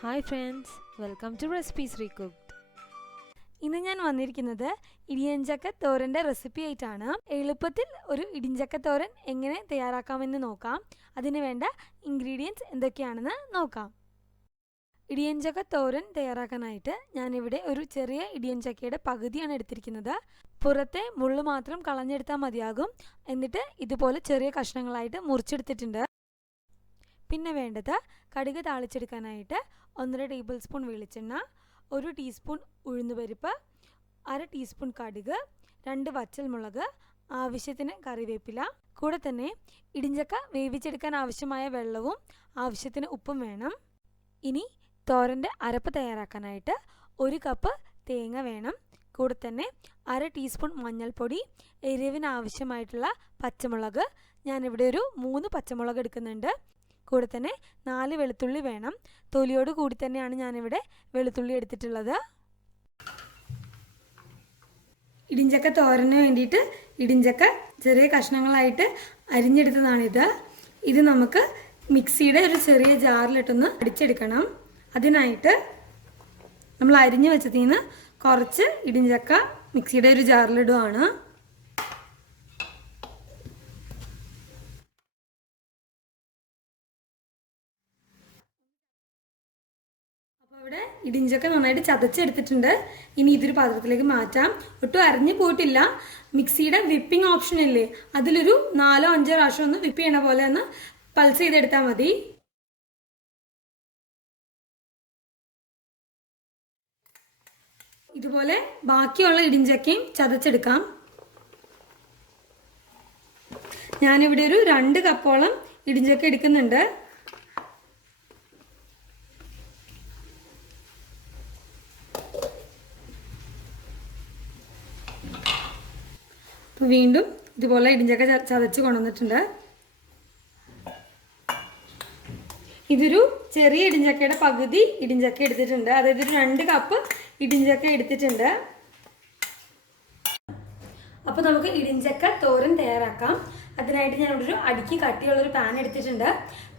Hi friends, welcome to Recipes Recooked. ഇന്ന് ഞാൻ വന്നിരിക്കുന്നത് ഇടിയൻ ചക്ക തോരൻ്റെ റെസിപ്പി ആയിട്ടാണ്. എളുപ്പത്തിൽ ഒരു ഇടിയൻ ചക്ക തോരൻ എങ്ങനെ തയ്യാറാക്കാമെന്ന് നോക്കാം. അതിന് വേണ്ട ഇൻഗ്രീഡിയൻസ് എന്തൊക്കെയാണെന്ന് നോക്കാം. ഇടിയൻ ചക്ക തോരൻ തയ്യാറാക്കാനായിട്ട് ഞാനിവിടെ ഒരു ചെറിയ ഇടിയൻ ചക്കയുടെ പകുതിയാണ് എടുത്തിരിക്കുന്നത്. പുറത്തെ മുള്ളു മാത്രം കളഞ്ഞെടുത്താൽ മതിയാകും. എന്നിട്ട് ഇതുപോലെ ചെറിയ കഷ്ണങ്ങളായിട്ട് മുറിച്ചെടുത്തിട്ടുണ്ട്. പിന്നെ വേണ്ടത് കടുക് താളിച്ചെടുക്കാനായിട്ട് 1.5 ടേബിൾ സ്പൂൺ വെളിച്ചെണ്ണ, 1 ടീസ്പൂൺ ഉഴുന്നുപരിപ്പ്, 1/2 ടീസ്പൂൺ കടുക്, 2 വറ്റൽമുളക്, ആവശ്യത്തിന് കറിവേപ്പില. കൂടെ തന്നെ ഇടിഞ്ചക്ക വേവിച്ചെടുക്കാൻ ആവശ്യമായ വെള്ളവും ആവശ്യത്തിന് ഉപ്പും വേണം. ഇനി തോരൻ്റെ അരപ്പ് തയ്യാറാക്കാനായിട്ട് 1 കപ്പ് തേങ്ങ വേണം. കൂടെ തന്നെ 1/2 ടീസ്പൂൺ മഞ്ഞൾപ്പൊടി, എരിവിന് ആവശ്യമായിട്ടുള്ള പച്ചമുളക്, ഞാനിവിടെ ഒരു 3 പച്ചമുളക് എടുക്കുന്നുണ്ട്. കൂടെ തന്നെ 4 വെളുത്തുള്ളി വേണം. തൊലിയോട് കൂടി തന്നെയാണ് ഞാനിവിടെ വെളുത്തുള്ളി എടുത്തിട്ടുള്ളത്. ഇടിഞ്ചക്ക തോരന് വേണ്ടിയിട്ട് ഇടിഞ്ചക്ക ചെറിയ കഷ്ണങ്ങളായിട്ട് അരിഞ്ഞെടുത്തതാണിത്. ഇത് നമുക്ക് മിക്സിയുടെ ഒരു ചെറിയ ജാറിലിട്ടൊന്ന് അടിച്ചെടുക്കണം. അതിനായിട്ട് നമ്മൾ അരിഞ്ഞു വെച്ചതിൽ നിന്ന് കുറച്ച് ഇടിഞ്ചക്ക മിക്സിയുടെ ഒരു ജാറിലിടുകയാണ്. ഇവിടെ ഇടിഞ്ചക്ക നന്നായിട്ട് ചതച്ചെടുത്തിട്ടുണ്ട്. ഇനി ഇതൊരു പാത്രത്തിലേക്ക് മാറ്റാം. ഒട്ടും അരിഞ്ഞു പോയിട്ടില്ല. മിക്സിയുടെ വിപ്പിംഗ് ഓപ്ഷൻ ഇല്ലേ, അതിലൊരു 4-5 പ്രാവശ്യം ഒന്ന് വിപ്പ് ചെയ്യണ പോലെ ഒന്ന് പൾസ് ചെയ്തെടുത്താൽ മതി. ഇതുപോലെ ബാക്കിയുള്ള ഇടിഞ്ചക്കയും ചതച്ചെടുക്കാം. ഞാനിവിടെ ഒരു 2 കപ്പോളം ഇടിഞ്ചക്ക എടുക്കുന്നുണ്ട്. അപ്പോൾ വീണ്ടും ഇതുപോലെ ഇടിഞ്ചക്ക ചതച്ച് കൊണ്ടുവന്നിട്ടുണ്ട്. ഇതൊരു ചെറിയ ഇടിഞ്ചക്കയുടെ പകുതി ഇടിഞ്ചക്ക എടുത്തിട്ടുണ്ട്. അതായത് ഒരു 2 കപ്പ് ഇടിഞ്ചക്ക എടുത്തിട്ടുണ്ട്. അപ്പോൾ നമുക്ക് ഇടിഞ്ചക്ക തോരൻ തയ്യാറാക്കാം. അതിനായിട്ട് ഞാനിവിടെ ഒരു അടിക്ക് കട്ടിയുള്ളൊരു പാൻ എടുത്തിട്ടുണ്ട്.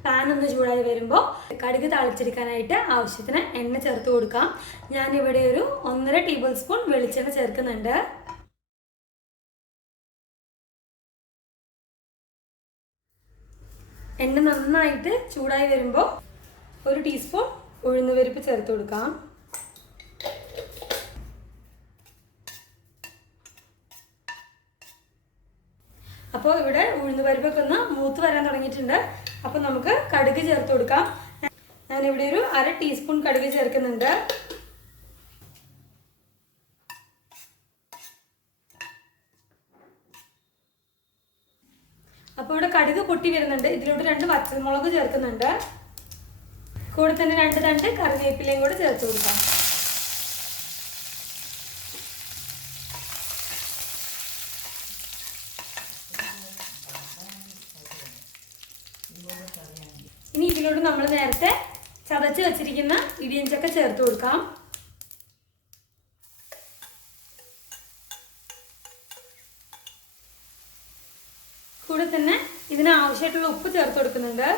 പാൻ ഒന്ന് ചൂടായി വരുമ്പോൾ കടുക് താളിച്ചെടുക്കാനായിട്ട് ആവശ്യത്തിന് എണ്ണ ചേർത്ത് കൊടുക്കാം. ഞാനിവിടെ ഒരു 1.5 ടേബിൾ സ്പൂൺ വെളിച്ചെണ്ണ ചേർക്കുന്നുണ്ട്. എണ്ണ നന്നായിട്ട് ചൂടായി വരുമ്പോൾ 1 ടീസ്പൂൺ ഉഴുന്നുപരിപ്പ് ചേർത്ത് കൊടുക്കാം. അപ്പോൾ ഇവിടെ ഉഴുന്നുപരിപ്പൊക്കെ ഒന്ന് മൂത്ത് വരാൻ തുടങ്ങിയിട്ടുണ്ട്. അപ്പോൾ നമുക്ക് കടുക് ചേർത്ത് കൊടുക്കാം. ഞാനിവിടെ ഒരു 1/2 ടീസ്പൂൺ കടുക് ചേർക്കുന്നുണ്ട്. അപ്പോൾ ഇവിടെ കടുക് പൊട്ടി വരുന്നുണ്ട്. ഇതിലോട്ട് 2 പച്ചമുളക് ചേർക്കുന്നുണ്ട്. കൂടെ തന്നെ 2 തണ്ട് കറിവേപ്പിലയും കൂടെ ചേർത്ത് കൊടുക്കാം. ഇനി ഇതിലോട്ട് നമ്മൾ നേരത്തെ ചതച്ച് വെച്ചിരിക്കുന്ന ഇടിയൻ ചക്ക ചേർത്ത് കൊടുക്കാം. കൂടെ തന്നെ ഇതിന് ആവശ്യമായിട്ടുള്ള ഉപ്പ് ചേർത്ത് കൊടുക്കുന്നുണ്ട്.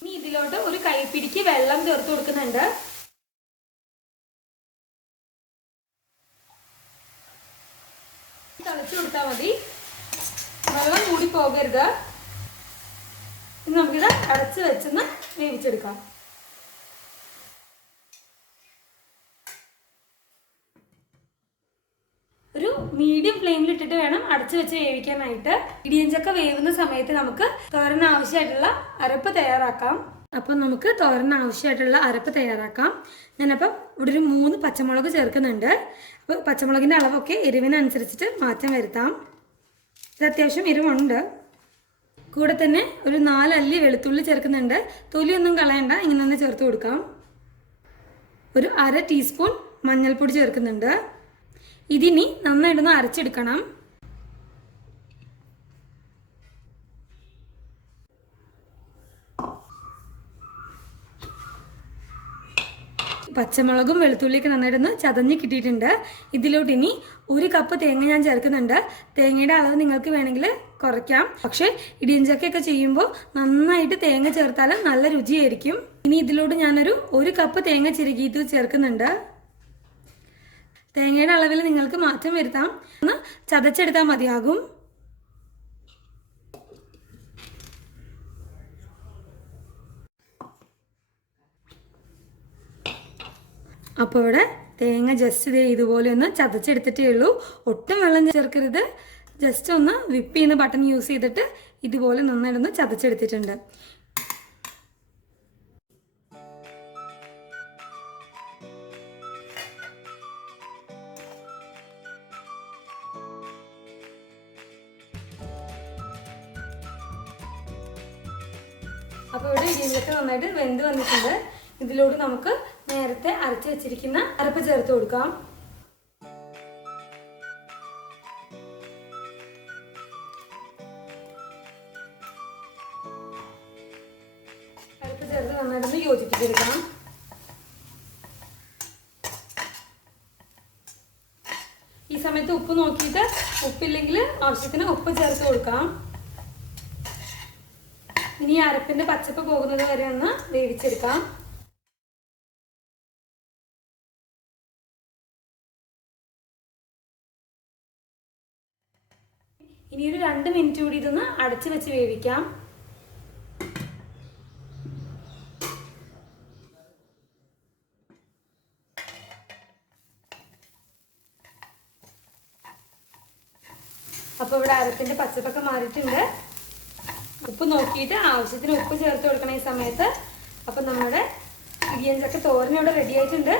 ഇനി ഇതിലോട്ട് ഒരു കൈപ്പിടിക്ക് വെള്ളം ചേർത്ത് കൊടുക്കുന്നുണ്ട്. തിളച്ചു കൊടുത്താൽ മതി, വെള്ളം കൂടി പോകരുത്. ഇനി നമുക്കിത് അടച്ച് വെച്ചൊന്ന് വേവിച്ചെടുക്കാം. ഒരു മീഡിയം ഫ്ലെയിമിലിട്ടിട്ട് വേണം അടച്ചു വെച്ച് വേവിക്കാനായിട്ട്. ഇടിയൻ ചക്ക വേവുന്ന സമയത്ത് നമുക്ക് തോരന് ആവശ്യമായിട്ടുള്ള അരപ്പ് തയ്യാറാക്കാം. അപ്പം നമുക്ക് തോരന് ആവശ്യമായിട്ടുള്ള അരപ്പ് തയ്യാറാക്കാം. ഞാനപ്പം ഇവിടെ ഒരു 3 പച്ചമുളക് ചേർക്കുന്നുണ്ട്. അപ്പോൾ പച്ചമുളകിൻ്റെ അളവൊക്കെ എരിവിനനുസരിച്ചിട്ട് മാറ്റം വരുത്താം. ഇത് അത്യാവശ്യം എരിവുണ്ട്. കൂടെ തന്നെ ഒരു 4 അല്ലി വെളുത്തുള്ളി ചേർക്കുന്നുണ്ട്. തൊലിയൊന്നും കളയണ്ട, ഇങ്ങനെ തന്നെ ചേർത്ത് കൊടുക്കാം. ഒരു 1/2 ടീസ്പൂൺ മഞ്ഞൾപ്പൊടി ചേർക്കുന്നുണ്ട്. ഇതിനി നന്നായിട്ടൊന്ന് അരച്ചെടുക്കണം. പച്ചമുളകും വെളുത്തുള്ളിയൊക്കെ നന്നായിട്ടൊന്ന് ചതഞ്ഞ് കിട്ടിയിട്ടുണ്ട്. ഇതിലോട്ട് ഇനി 1 കപ്പ് തേങ്ങ ഞാൻ ചേർക്കുന്നുണ്ട്. തേങ്ങയുടെ അളവ് നിങ്ങൾക്ക് വേണമെങ്കിൽ കുറയ്ക്കാം. പക്ഷേ ഇടിയൻ ചക്കയൊക്കെ ചെയ്യുമ്പോൾ നന്നായിട്ട് തേങ്ങ ചേർത്താൽ നല്ല രുചിയായിരിക്കും. ഇനി ഇതിലോട്ട് ഞാനൊരു 1 കപ്പ് തേങ്ങ ചിരകിയിട്ട് ചേർക്കുന്നുണ്ട്. തേങ്ങയുടെ അളവിൽ നിങ്ങൾക്ക് മാറ്റം വരുത്താം. ഒന്ന് ചതച്ചെടുത്താൽ മതിയാകും. അപ്പോൾ ഇവിടെ തേങ്ങ ജസ്റ്റ് ഇതുപോലെ ഒന്ന് ചതച്ചെടുത്തിട്ടേ ഉള്ളൂ. ഒട്ടും വെള്ളം ചേർക്കരുത്. ജസ്റ്റ് ഒന്ന് വിപ്പ് ചെയ്യുന്ന ബട്ടൺ യൂസ് ചെയ്തിട്ട് ഇതുപോലെ നന്നായിട്ടൊന്ന് ചതച്ചെടുത്തിട്ടുണ്ട്. അപ്പോൾ ഇവിടെ ഇടിയഞ്ചക്ക നന്നായിട്ട് വെന്ത് വന്നിട്ടുണ്ട്. ഇതിലോട്ട് നമുക്ക് നേരത്തെ അരച്ച് വെച്ചിരിക്കുന്ന അരപ്പ് ചേർത്ത് കൊടുക്കാം. അരപ്പ് ചേർത്ത് നന്നായിട്ടൊന്ന് യോജിപ്പിച്ചെടുക്കാം. ഈ സമയത്ത് ഉപ്പ് നോക്കിയിട്ട് ഉപ്പില്ലെങ്കിൽ ആവശ്യത്തിന് ഉപ്പ് ചേർത്ത് കൊടുക്കാം. ഇനി അരപ്പിന്റെ പച്ചപ്പ് പോകുന്നത് വരെ ഒന്ന് വേവിച്ചെടുക്കാം. ഇനി ഒരു 2 മിനിറ്റ് കൂടി ഇതൊന്ന് അടച്ചു വെച്ച് വേവിക്കാം. അപ്പോൾ ഇവിടെ അരപ്പിന്റെ പച്ചപ്പൊക്കെ മാറിയിട്ടുണ്ട്. ഉപ്പ് നോക്കിയിട്ട് ആവശ്യത്തിന് ഉപ്പ് ചേർത്ത് കൊടുക്കണം ഈ സമയത്ത്. അപ്പം നമ്മുടെ ഇടിയൻ ചക്ക തോരൻ ഇവിടെ റെഡി ആയിട്ടുണ്ട്.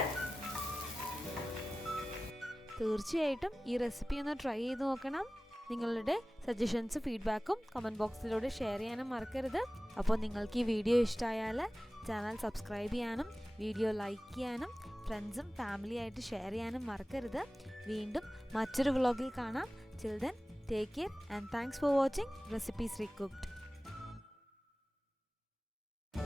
തീർച്ചയായിട്ടും ഈ റെസിപ്പി ഒന്ന് ട്രൈ ചെയ്ത് നോക്കണം. നിങ്ങളുടെ സജഷൻസും ഫീഡ്ബാക്കും കമൻറ്റ് ബോക്സിലൂടെ ഷെയർ ചെയ്യാനും മറക്കരുത്. അപ്പോൾ നിങ്ങൾക്ക് ഈ വീഡിയോ ഇഷ്ടമായാൽ ചാനൽ സബ്സ്ക്രൈബ് ചെയ്യാനും വീഡിയോ ലൈക്ക് ചെയ്യാനും ഫ്രണ്ട്സും ഫാമിലിയായിട്ട് ഷെയർ ചെയ്യാനും മറക്കരുത്. വീണ്ടും മറ്റൊരു വ്ളോഗിൽ കാണാം. Till then, take care and thanks for watching Recipes Recooked.